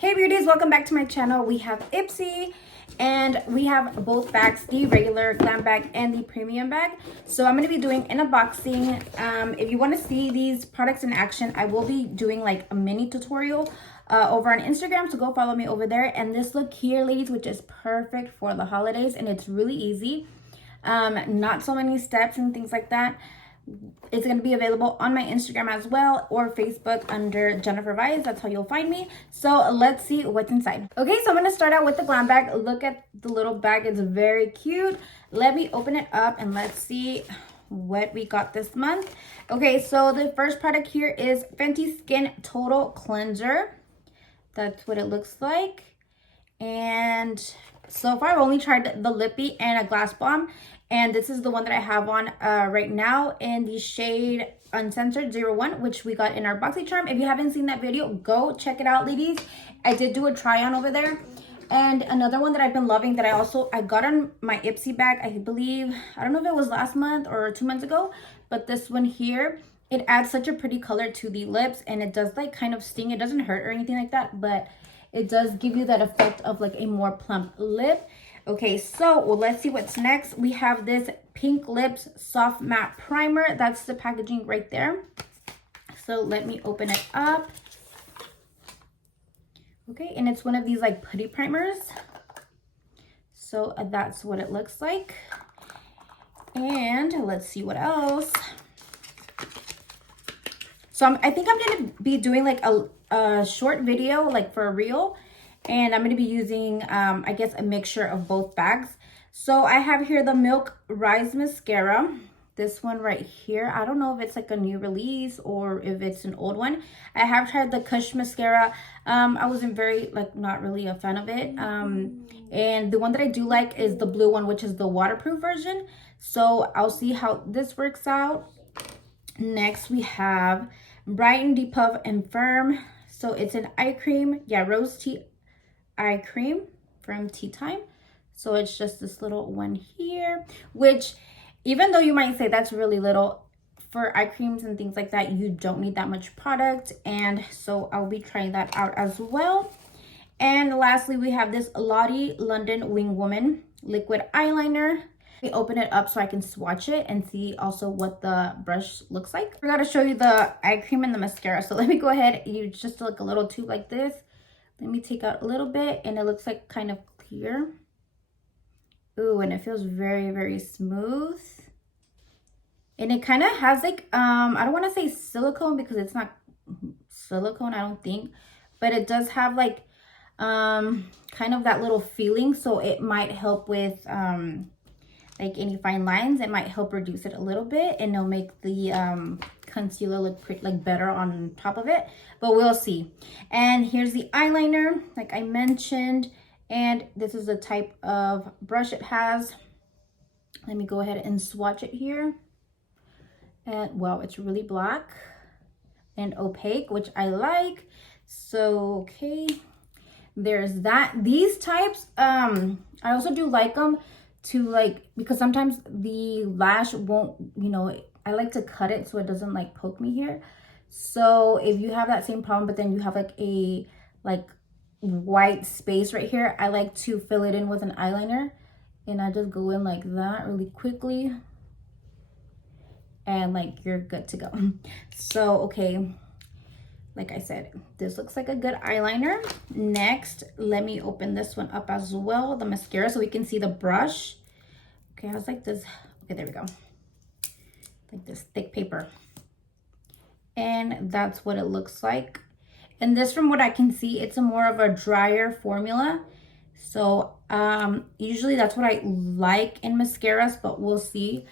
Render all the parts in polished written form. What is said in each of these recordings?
Hey beauties, welcome back to my channel. We have Ipsy and we have both bags, the regular glam bag and the premium bag. So I'm going to be doing an unboxing. If you want to see these products in action, I will be doing like a mini tutorial over on Instagram, so go follow me over there. And this look here, ladies, which is perfect for the holidays, and it's really easy. Not so many steps and things like that. It's going to be available on my Instagram as well, or Facebook under Jennifer Valles. That's how you'll find me. So let's see what's inside. Okay, so I'm going to start out with the glam bag. Look at the little bag. It's very cute. Let me open it up and let's see what we got this month. Okay, so the first product here is Fenty Skin Total Cleanser. That's what it looks like. And so far I've only tried the lippy and a glass bomb, and this is the one that I have on right now in the shade Uncensored 01, which we got in our BoxyCharm. If you haven't seen that video, go check it out, ladies. I did do a try on over there. And another one that I've been loving that I got on my Ipsy bag, I believe, I don't know if it was last month or 2 months ago, but this one here, it adds such a pretty color to the lips, and it does like kind of sting. It doesn't hurt or anything like that, but it does give you that effect of like a more plump lip. Okay, so let's see what's next. We have this Pink Lips Soft Matte Primer. That's the packaging right there. So let me open it up. Okay, and it's one of these like putty primers. So that's what it looks like. And let's see what else. So I think I'm going to be doing like a short video, like for a reel. And I'm going to be using, I guess, a mixture of both bags. So I have here the Milk Rise Mascara. This one right here. I don't know if it's like a new release or if it's an old one. I have tried the Kush Mascara. I wasn't not really a fan of it. And the one that I do like is the blue one, which is the waterproof version. So I'll see how this works out. Next, we have Brighten, Depuff, and Firm. So it's an eye cream. Yeah, Rose Tea Eye Cream from Tea Time. So it's just this little one here, which even though you might say that's really little, for eye creams and things like that, you don't need that much product. And so I'll be trying that out as well. And lastly, we have this Lottie London Wing Woman liquid eyeliner. Let me open it up so I can swatch it and see also what the brush looks like. I forgot to show you the eye cream and the mascara. So let me go ahead, use just like a little tube like this. Let me take out a little bit, and it looks like kind of clear. Ooh, and it feels very, very smooth. And it kind of has like, I don't want to say silicone because it's not silicone, I don't think. But it does have like, kind of that little feeling. So it might help with, like any fine lines. It might help reduce it a little bit, and it'll make the concealer look pretty, like better on top of it, but we'll see. And here's the eyeliner, like I mentioned, and this is the type of brush it has. Let me go ahead and swatch it here. And wow, it's really black and opaque, which I like. So okay, there's that. These types, I also do like them to like, because sometimes the lash won't, I like to cut it so it doesn't like poke me here. So if you have that same problem, but then you have like a white space right here, I like to fill it in with an eyeliner, and I just go in like that really quickly, and like you're good to go. So okay, like I said, this looks like a good eyeliner. Next, let me open this one up as well, the mascara, so we can see the brush. Okay, I was like this. Okay, there we go. Like this thick paper. And that's what it looks like. And this, from what I can see, it's a more of a drier formula. So usually that's what I like in mascaras, but we'll see.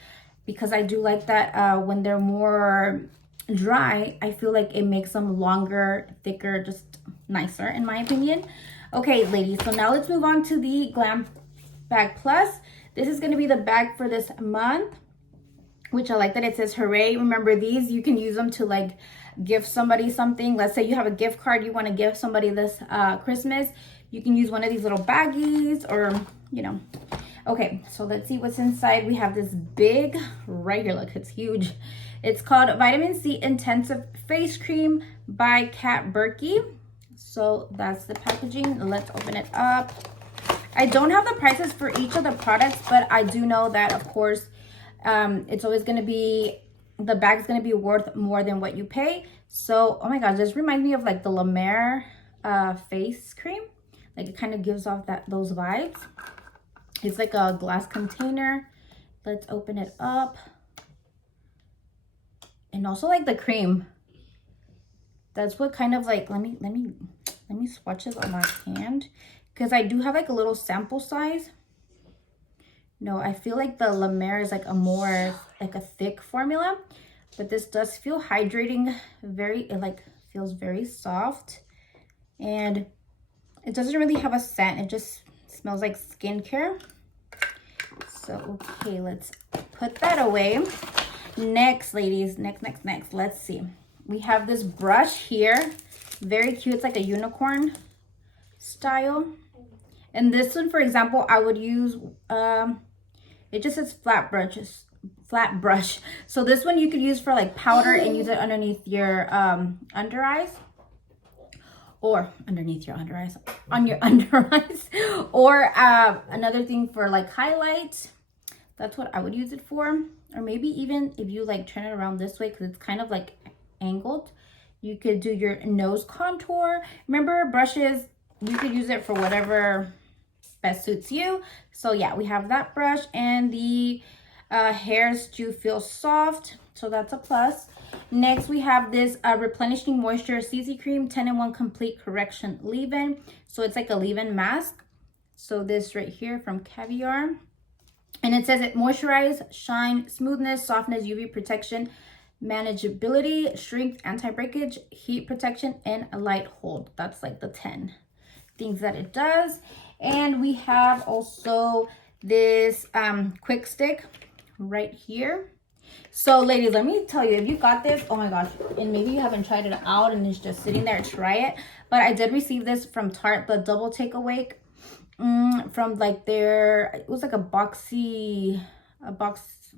Because I do like that when they're more dry, I feel like it makes them longer, thicker, just nicer in my opinion. Okay, ladies, so now let's move on to the Glam Bag Plus. This is going to be the bag for this month, which I like that it says hooray. Remember, these you can use them to like give somebody something. Let's say you have a gift card you want to give somebody this Christmas. You can use one of these little baggies, or okay, so let's see what's inside. We have this big right here, look, it's huge. It's called Vitamin C Intensive Face Cream by Kat Berkey. So that's the packaging. Let's open it up. I don't have the prices for each of the products, but I do know that, of course, it's always going to be, the bag's going to be worth more than what you pay. So, oh my gosh, this reminds me of like the La Mer face cream. Like it kind of gives off those vibes. It's like a glass container. Let's open it up. And also like the cream. That's what kind of like, let me swatch this on my hand, because I do have like a little sample size. No, I feel like the La Mer is like a more like a thick formula, but this does feel hydrating. It like feels very soft, and it doesn't really have a scent. It just smells like skincare. So okay, let's put that away. Next, ladies, next, let's see. We have this brush here, very cute. It's like a unicorn style. And this one, for example, I would use it just says flat brush. So this one you could use for like powder and use it underneath your under eyes, or underneath your under eyes, on your under eyes, or another thing for like highlights. That's what I would use it for. Or maybe even if you like turn it around this way, because it's kind of like angled, you could do your nose contour. Remember, brushes, you could use it for whatever best suits you. So yeah, we have that brush, and the hairs do feel soft, so that's a plus. Next, we have this replenishing moisture CC cream, 10-in-1 complete correction leave-in. So it's like a leave-in mask. So this right here from Caviar, and it says it moisturize, shine, smoothness, softness, UV protection, manageability, strength, anti-breakage, heat protection, and a light hold. That's like the 10 things that it does. And we have also this quick stick right here. So ladies, let me tell you, if you got this, oh my gosh, and maybe you haven't tried it out and it's just sitting there, try it. But I did receive this from Tarte, the double take awake, from like it was like a box,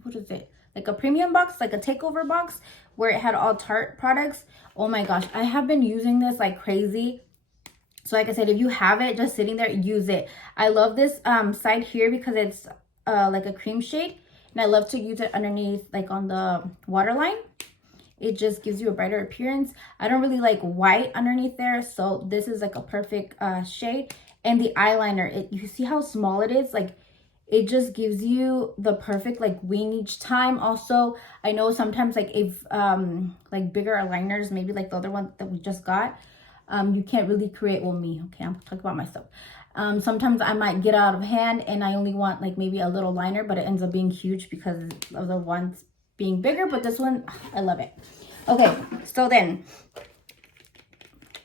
what is it? Like a premium box, like a takeover box, where it had all Tarte products. Oh my gosh, I have been using this like crazy. So like I said, if you have it just sitting there, use it. I love this side here because it's like a cream shade, and I love to use it underneath, like on the waterline. It just gives you a brighter appearance. I don't really like white underneath there, so this is like a perfect shade. And the eyeliner, you see how small it is? Like, it just gives you the perfect like wing each time. Also, I know sometimes like if like bigger aligners, maybe like the other one that we just got, you can't really create, well, me, okay, I'm talking about myself. Sometimes I might get out of hand and I only want like maybe a little liner, but it ends up being huge because of the ones being bigger. But this one, I love it. Okay, so then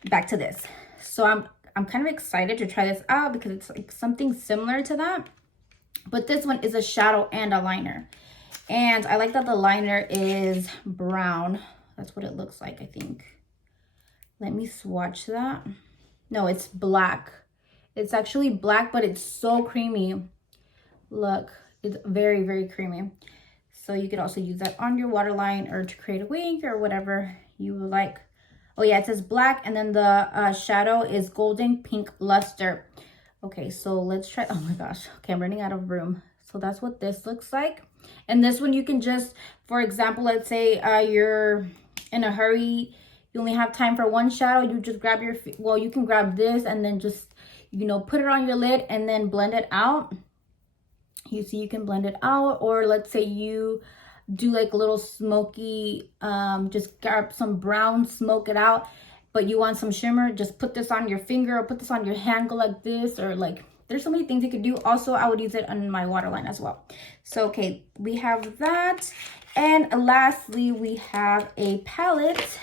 back to this. So I'm kind of excited to try this out because it's like something similar to that, but this one is a shadow and a liner. And I like that the liner is brown. That's what it looks like, I think. Let me swatch that. No, it's black. It's actually black, but it's so creamy. Look, it's very, very creamy. So you could also use that on your waterline or to create a wing or whatever you would like. Oh yeah, it says black, and then the shadow is golden pink luster. Okay, so let's try. Oh my gosh. Okay, I'm running out of room. So that's what this looks like. And this one you can just, for example, let's say you're in a hurry, you only have time for one shadow, you just grab you can grab this and then just, put it on your lid and then blend it out. You see, you can blend it out. Or let's say you do like a little smoky, just grab some brown, smoke it out, but you want some shimmer, just put this on your finger or put this on your hand, go like this, or like, there's so many things you could do. Also, I would use it on my waterline as well. So, okay, we have that. And lastly, we have a palette,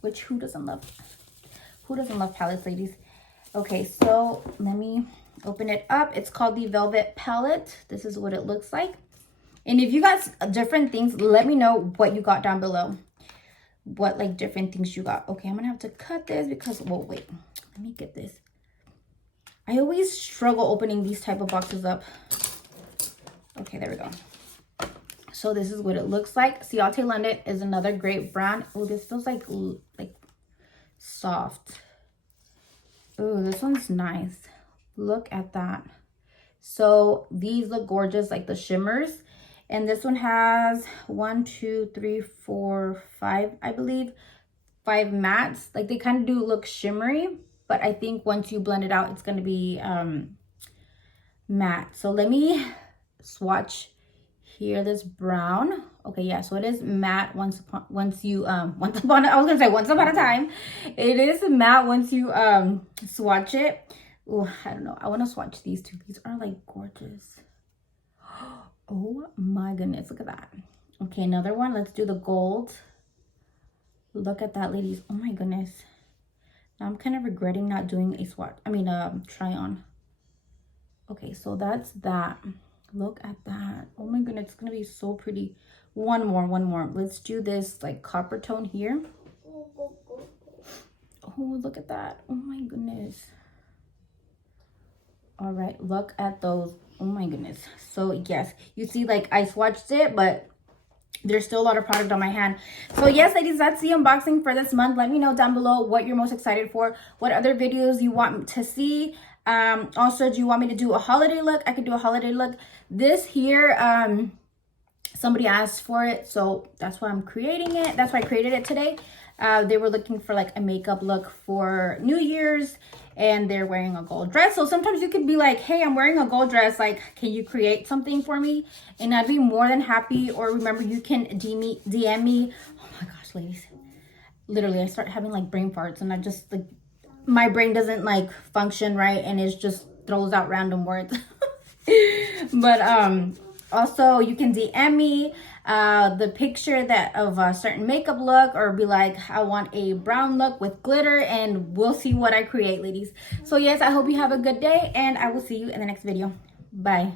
which who doesn't love palettes, ladies? Okay, so let me open it up. It's called the Velvet Palette. This is what it looks like. And if you got different things, let me know what you got down below. What like different things you got. Okay, I'm gonna have to cut this because, well, wait, let me get this. I always struggle opening these type of boxes up. Okay, there we go. So this is what it looks like. Ciate London is another great brand. Oh, this feels like soft. Oh, this one's nice. Look at that. So these look gorgeous, like the shimmers. And this one has 1, 2, 3, 4, 5, I believe, 5 mattes. Like they kind of do look shimmery, but I think once you blend it out, it's going to be matte. So let me swatch here this brown. Okay, yeah, so it is matte once upon a time. It is matte once you swatch it. Oh, I don't know. I want to swatch these two. These are like gorgeous. Oh my goodness, look at that. Okay, another one. Let's do the gold. Look at that, ladies. Oh my goodness. Now I'm kind of regretting not doing a swatch. I mean, try on. Okay, so that's that. Look at that. Oh my goodness, it's gonna be so pretty. One more. Let's do this like copper tone here. Oh, look at that. Oh my goodness. All right, look at those. Oh my goodness. So yes, you see, like I swatched it, but there's still a lot of product on my hand. So yes, ladies, that's the unboxing for this month. Let me know down below what you're most excited for, what other videos you want to see. Also, do you want me to do a holiday look? I could do a holiday look. This here, somebody asked for it, so that's why I'm creating it. That's why I created it today. They were looking for like a makeup look for New Year's, and they're wearing a gold dress. So sometimes you could be like, hey, I'm wearing a gold dress, like, can you create something for me? And I'd be more than happy. Or remember, you can DM me. Oh my gosh, ladies, literally I start having like brain farts, and I just like, my brain doesn't like function right, and it just throws out random words. But also you can DM me the picture that of a certain makeup look, or be like, I want a brown look with glitter, and we'll see what I create, ladies. So yes, I hope you have a good day, and I will see you in the next video. Bye.